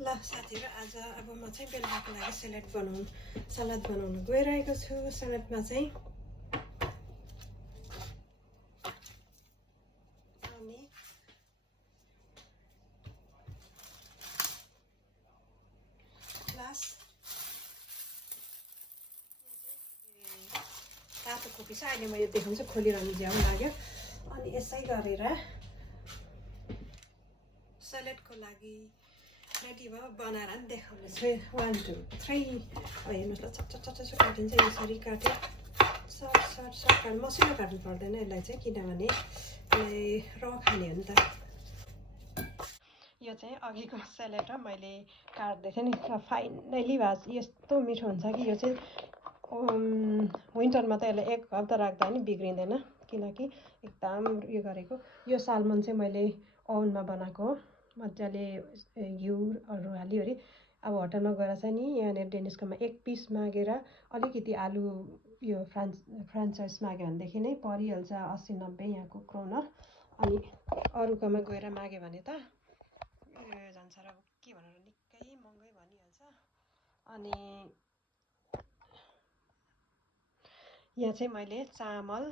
ल साथीहरु आज अब म चाहिँ बेलुकाको लागि सलाद बनाउन गइरहेको छु। सलादमा चाहिँ अनि प्लस तातो कोपी छ। अहिले म यो देखाउँछु, खोलिरहनु ज्याउ लाग्यो। अनि यसै गरेर सलादको लागि रेडी भयो, बनाएर नि देखाउनेछु। 1 2 3 हेर्नुहोस् ल, चट काटिन्छ। यसरी काट्यो, सर्ट काट्नु, मसिनो काट्नु पर्दैन यसलाई चाहिँ, किनभने र खाने हो नि त। यो चाहिँ अघिको सलाद र मैले काट्दै थिएँ नि, फाइनली यस्तो मिठो हुन्छ कि यो चाहिँ विन्टरमा त यसलाई 1 हप्ता राख्दा नि बिग्रिँदैन, किनकि एकदम यो गरेको। यो सालमन चाहिँ मैले ओभनमा बनाएको हो, मजाले घिउहरू हालिवरी। अब होटलमा गएर चाहिँ नि यहाँनिर डेनिसकोमा 1 पिस मागेर अलिकति आलु यो फ्रान्चाइज माग्यो भनेदेखि नै परिहाल्छ 80-90 यहाँको क्रोनर। अनि अरूकोमा गएर माग्यो भने त जान्छ र के भनेर निकै महँगै भनिहाल्छ। अनि यहाँ चाहिँ मैले चामल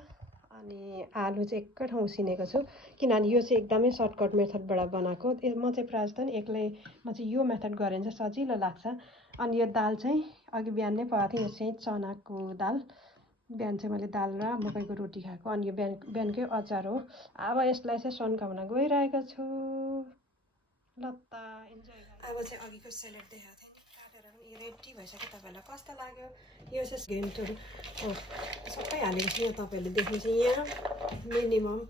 अनि आलु चाहिँ एकै ठाउँ उसिनेको छु, किनभने यो चाहिँ एकदमै सर्टकट मेथडबाट बनाएको। म चाहिँ प्रायः जस्तो नि एक्लै म चाहिँ यो मेथड गरेर चाहिँ सजिलो लाग्छ। अनि यो दाल चाहिँ अघि बिहान नै पकाएको थिएँ, यो चाहिँ चनाको दाल। बिहान चाहिँ मैले दाल र मकैको रोटी खाएको। अनि यो बिहानकै अचार हो। अब यसलाई चाहिँ सन्काउन गइरहेको छु। ल त इन्जोय। अब चाहिँ अघिको सलाद देखाएको थिएँ नि, काटेर पनि रेडी भइसक्यो। तपाईँहरूलाई कस्तो लाग्यो? यो चाहिँ गेन्टहरू सबै हालेको छु। यहाँ तपाईँहरूले देख्नुहुन्छ, यहाँ मिनिमम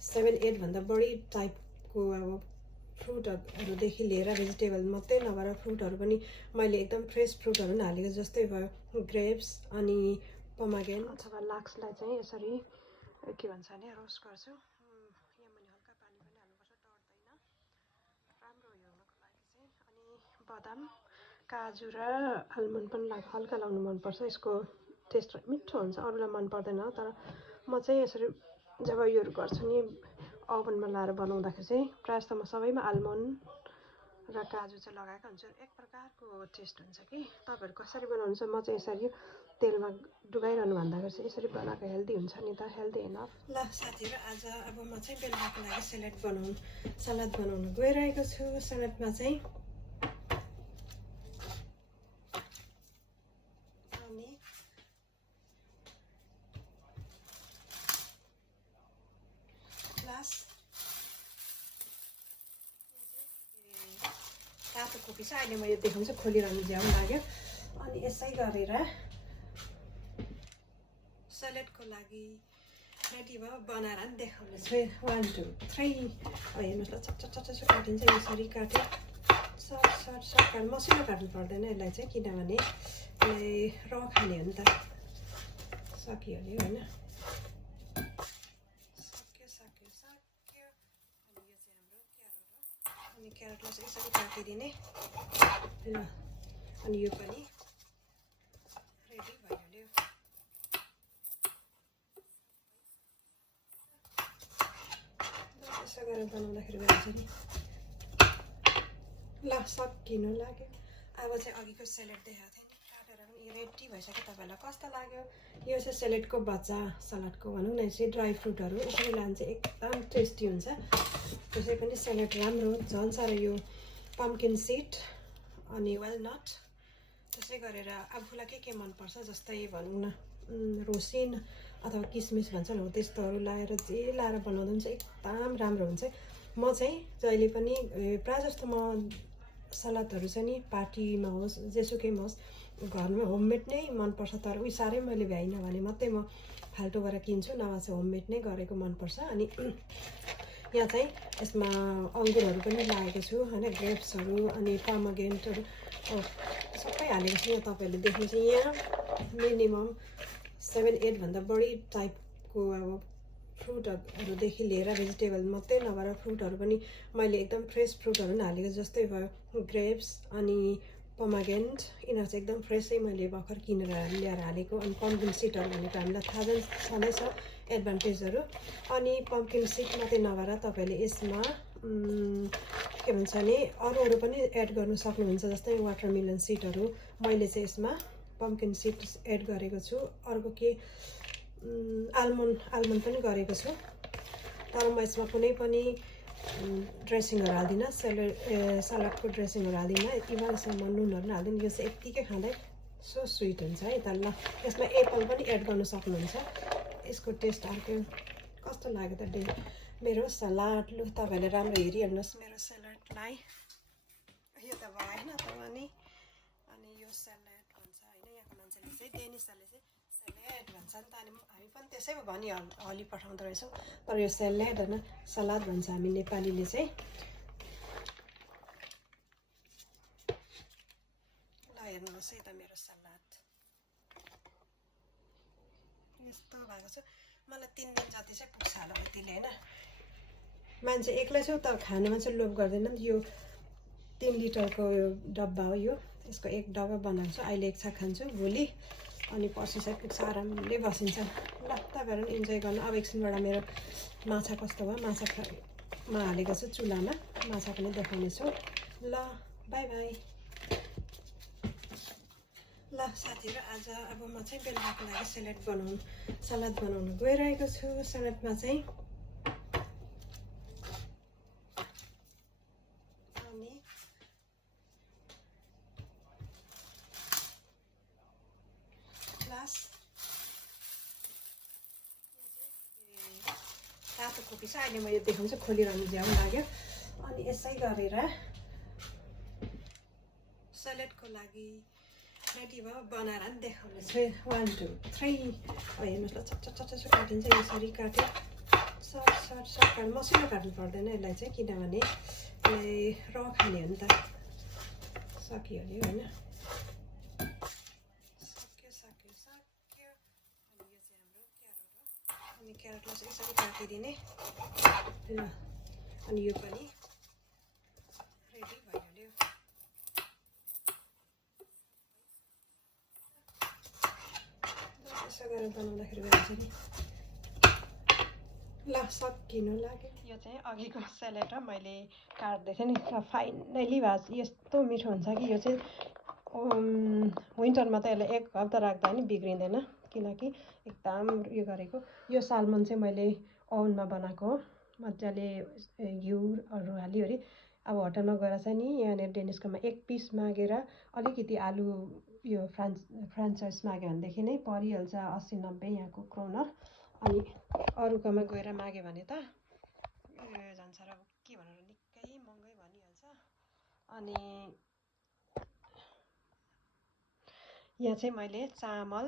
7-8 भन्दा बढी टाइपको अब फ्रुटहरूदेखि लिएर भेजिटेबल मात्रै नभएर फ्रुटहरू पनि मैले एकदम फ्रेस फ्रुटहरू पनि हालेको, जस्तै भयो ग्रेप्स अनि पोमेग्रेनेट अथवा लाक्सलाई चाहिँ यसरी के भन्छ भने रोस्ट गर्छु। यहाँ मैले हल्का पानी पनि हाल्नुपर्छ, डढ्दैन, राम्रो यो हुनको लागि चाहिँ। अनि बदाम, काजु र आलमन्ड पनि हल्का लाउनु मनपर्छ, यसको टेस्ट मिठो हुन्छ। अरूलाई मन पर्दैन, तर म चाहिँ यसरी जब योहरू गर्छु नि ओभनमा लाएर बनाउँदाखेरि चाहिँ प्रायः जस्तो म सबैमा आलमन्ड र काजु चाहिँ लगाएको हुन्छु। एक प्रकारको टेस्ट हुन्छ कि। तपाईँहरू कसरी बनाउनुहुन्छ? म चाहिँ यसरी तेलमा डुबाइरहनु भन्दाखेरि चाहिँ यसरी बनाएको हेल्दी हुन्छ नि त, हेल्दी इनफ। ल साथीहरु आज अब म चाहिँ बेलुकाको लागि सलाद बनाउन गइरहेको छु। सलादमा चाहिँ अनि प्लस तातो कोपी छ। अहिले म यो देखाउँछु, खोलिरहनु ज्याउ लाग्यो। अनि यसै गरेर सलादको लागि रेडी भयो, बनाएर नि देखाउनेछु। 1 2 3 हेर्नुहोस् ल, चट काटिन्छ। यसरी काट्यो, सर्ट काट्नु, मसिनो काट्नु पर्दैन यसलाई चाहिँ, किनभने र खाने हो नि त। सकिहाल्यो होइन, सक्यो। अनि यो चाहिँ हाम्रो क्यारट हो। अनि क्यारटलाई चाहिँ यसरी काटिदिने। ल अनि यो पनि रेडी भइहाल्यो। यसो गरेर बनाउँदाखेरि भइहाल्छ नि। ल सकिनु लाग्यो। अब चाहिँ अघिको सलाद देखाएको थिएँ नि, काटेर पनि रेडी भइसक्यो। तपाईँहरूलाई कस्तो लाग्यो? यो चाहिँ सलादको बच्चा, सलादको भनौँ न, यसरी ड्राई फ्रुटहरू यसरी लानु चाहिँ एकदम टेस्टी हुन्छ। त्यसै पनि सलाद राम्रो झन् साह्रो। यो पम्किन सिड अनि वालनट, त्यसै गरेर आफूलाई के मनपर्छ, जस्तै भनौँ न रोसिन अथवा किसमिस भन्छ नि, हो त्यस्तोहरू लाएर जे लाएर बनाउँदा पनि चाहिँ एकदम राम्रो हुन्छ। म चाहिँ जहिले पनि प्रायः जस्तो म सलादहरू चाहिँ नि पार्टीमा होस् जेसुकैमा होस् घरमा होममेड नै मनपर्छ। तर उयो साह्रै मैले भ्याइनँ भने मात्रै म फाल्टो गरेर किन्छु, नभए चाहिँ होममेड नै गरेको मनपर्छ। अनि यहाँ चाहिँ यसमा अङ्गुरहरू पनि लागेको छु होइन, ग्रेप्सहरू अनि पोमेग्रेनेटहरू सबै हालेको छु। यहाँ तपाईँहरूले देख्नुहुन्छ, यहाँ मिनिमम 7-8 भन्दा बढी टाइपको अब फ्रुटहरूदेखि लिएर भेजिटेबल मात्रै नभएर फ्रुटहरू पनि मैले एकदम फ्रेस फ्रुटहरू पनि हालेको, जस्तै भयो ग्रेप्स अनि पोमेग्रेनेट। यिनीहरू चाहिँ एकदम फ्रेसै मैले भर्खर किनेर ल्याएर हालेको। अनि पम्किन सिडहरू भनेको हामीलाई थाहा छँदैछ एडभान्टेजहरू। अनि पम्किन सिड मात्रै नभएर तपाईँहरूले यसमा के भन्छ भने अरू पनि एड गर्न सक्नुहुन्छ, जस्तै वाटरमेलन सिडहरू। मैले चाहिँ यसमा पम्किन सिड्स एड गरेको छु। अर्को के आल्मन्ड पनि गरेको छु। तर म यसमा कुनै पनि ड्रेसिङहरू हाल्दिनँ, सलादको ड्रेसिङहरू हाल्दिनँ। इभन यसमा म नुनहरू पनि हाल्दिनँ। यो चाहिँ यत्तिकै खाँदै सो स्विट हुन्छ है त। ल यसमा एप्पल पनि एड गर्न सक्नुहुन्छ। यसको टेस्ट अर्को कस्तो लाग्यो त मेरो सलाद। लु तपाईँहरूले राम्रो हेरिहाल्नुहोस् मेरो सलादलाई। यो त भएन त अनि यो सलाद भन्छ होइन, यहाँको मान्छेले चाहिँ डेनिसहरूले चाहिँ सलाद भन्छ नि त। अनि हामी पनि त्यसै भनी हली पठाउँदो रहेछौँ, तर यो सलाद होइन सलाद भन्छ हामी नेपालीले चाहिँ। ल हेर्नुहोस् है त मेरो सलाद यस्तो भएको छ। मलाई 3 दिन जति चाहिँ पुग्छ होला यतिले होइन। मान्छे एक्लै छु त खानुमा चाहिँ लोभ गर्दैन नि। यो 3 लिटरको यो डब्बा हो। यो यसको 1 डब्बा बनाएको छु। अहिले 1 छाक खान्छु, भोलि अनि पर्सि चाहिँ पुग्छ, आरामले बसिन्छ। ल तपाईँहरू पनि इन्जोय गर्नु। अब एकछिनबाट मेरो माछा कस्तो भयो, माछामा हालेको छु चुलामा, माछा पनि देखाउने छु। ल बाई बाई। ल साथीहरू, आज अब म चाहिँ बेलुकाको लागि सलाद बनाउनु गइरहेको छु। सलादमा चाहिँ अनि प्लस तातो कोपी छ। अहिले म यो देखाउँछु, खोलिरहनु ज्याउ लाग्यो। अनि यसै गरेर सलादको लागि रेडी भयो, बनाएर पनि देखाउने छु। 1 2 3 अब हेर्नुहोस् ल, चट्ट काटिन्छ। यसरी काट्यो, सर्ट मसिनो काट्नु पर्दैन यसलाई चाहिँ, किनभने र खाने हो नि त। सकिहाल्यो होइन, सक्यो। अनि यो चाहिँ हाम्रो क्यारट हो। अनि क्यारटलाई चाहिँ यसरी काटिदिने। ल अनि यो पनि रेडी भइहाल्यो। यसो गरेर बनाउँदाखेरि भन्छ नि। ल सकिनु लाग्यो। यो चाहिँ अघिको सलाद हो, मैले काट्दै थिएँ नि, फाइनली भएको। यस्तो मिठो हुन्छ कि यो चाहिँ विन्टरमा त यसलाई 1 हप्ता राख्दा पनि बिग्रिँदैन, किनकि एकदम यो गरेको। यो सालमन चाहिँ मैले ओभनमा बनाएको हो, मजाले घिउहरू हालिवरी। अब होटलमा गएर चाहिँ नि यहाँनिर डेनिसकोमा 1 पिस मागेर अलिकति आलु यो फ्रान्चाइज माग्यो भनेदेखि नै परिहाल्छ 80-90 यहाँको क्रोनर। अनि अरूकोमा गएर माग्यो भने त जान्छ र के भनेर निकै महँगै भनिहाल्छ। अनि यहाँ चाहिँ मैले चामल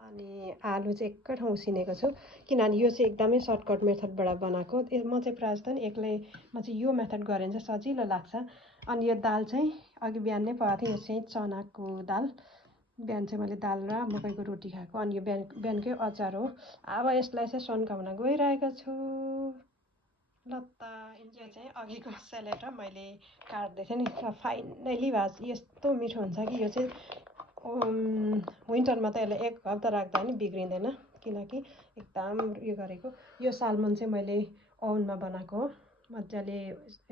अनि आलु चाहिँ एकै ठाउँ उसिनेको छु, किनभने यो चाहिँ एकदमै सर्टकट मेथडबाट बनाएको। म चाहिँ प्रायः जस्तो नि एक्लै म चाहिँ यो मेथड गरेँ भने चाहिँ सजिलो लाग्छ। अनि यो दाल चाहिँ अघि बिहान नै पकाएको थिएँ। यो चाहिँ चनाको दाल। बिहान चाहिँ मैले दाल र मकैको रोटी खाएको। अनि यो बिहानकै अचार हो। अब यसलाई चाहिँ सन्काउन गइरहेको छु। ल त यो चाहिँ अघिको सलाद हो, मैले काट्दै थिएँ नि, फाइनली भएको। यस्तो मिठो हुन्छ कि यो चाहिँ विन्टरमा त यसलाई 1 हप्ता राख्दा पनि बिग्रिँदैन, किनकि एकदम यो गरेको। यो सालमन चाहिँ मैले ओभनमा बनाएको हो, मजाले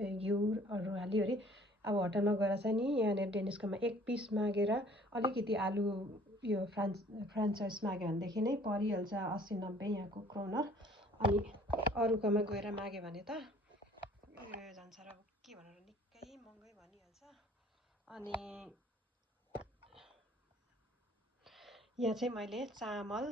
घिउहरू हालिवरी। अब होटलमा गएर चाहिँ नि यहाँनिर डेनिसकोमा 1 पिस मागेर अलिकति आलु यो फ्रान्चाइज माग्यो भनेदेखि नै परिहाल्छ 80-90 यहाँको क्रोनर। अनि अरूकोमा गएर माग्यो भने त जान्छ र के भनेर निकै महँगै भनिहाल्छ। अनि यहाँ चाहिँ मैले चामल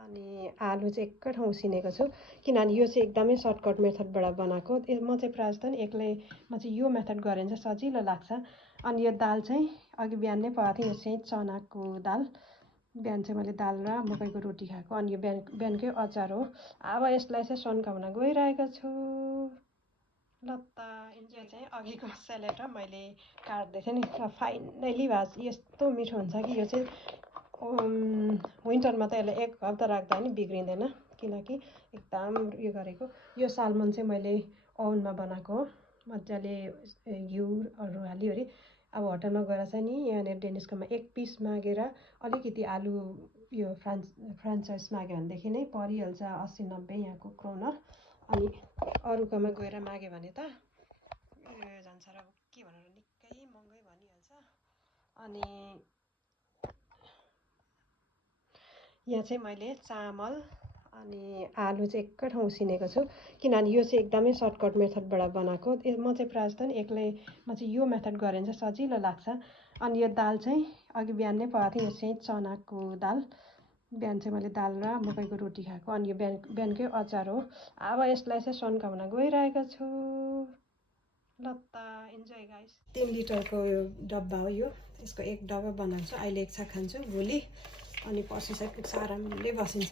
अनि आलु चाहिँ एकै ठाउँ उसिनेको छु, किनभने यो चाहिँ एकदमै सर्टकट मेथडबाट बनाएको। म चाहिँ प्रायः जस्तो नि एक्लै म चाहिँ यो मेथड गरेँ भने चाहिँ सजिलो लाग्छ। अनि यो दाल चाहिँ अघि बिहान नै पकाएको थिएँ। यो चाहिँ चनाको दाल। बिहान चाहिँ मैले दाल र मकैको रोटी खाएको। अनि यो बिहानकै अचार हो। अब यसलाई चाहिँ सन्काउन गइरहेको छु। ल त यो चाहिँ अघिको सलाद हो, मैले काट्दै थिएँ नि, फाइनली भएको। यस्तो मिठो हुन्छ कि यो चाहिँ विन्टरमा त यसलाई 1 हप्ता राख्दा पनि बिग्रिँदैन, किनकि एकदम यो गरेको। यो सालमन चाहिँ मैले ओभनमा बनाएको हो, मजाले घिउहरू हालिवरी। अब होटलमा गएर चाहिँ नि यहाँनिर डेनिसकोमा 1 पिस मागेर अलिकति आलु यो फ्रान्चाइज माग्यो भनेदेखि नै परिहाल्छ 80-90 यहाँको क्रोनर। अनि अरूकोमा गएर माग्यो भने त जान्छ र के भनेर निकै महँगै भनिहाल्छ। अनि यहाँ चाहिँ मैले चामल अनि आलु चाहिँ एकै ठाउँ उसिनेको छु, किनभने यो चाहिँ एकदमै सर्टकट मेथडबाट बनाएको। म चाहिँ प्रायः जस्तो एक्लै म चाहिँ यो मेथड गरेँ भने चाहिँ सजिलो लाग्छ। अनि यो दाल चाहिँ अघि बिहान नै पकाएको थिएँ, यो चाहिँ चनाको दाल। बिहान चाहिँ मैले दाल र मकैको रोटी खाएको, अनि यो बिहानकै अचार हो। अब यसलाई चाहिँ सन्काउन गइरहेको छु। ल त इन्जोय गाइस। 3 लिटरको यो डब्बा हो यो, यसको एक डब्बा बनाएको छु। अहिले एक छाक खान्छु, भोलि अनि पर्सि चाहिँ पुग्छ, आरामले बसिन्छ।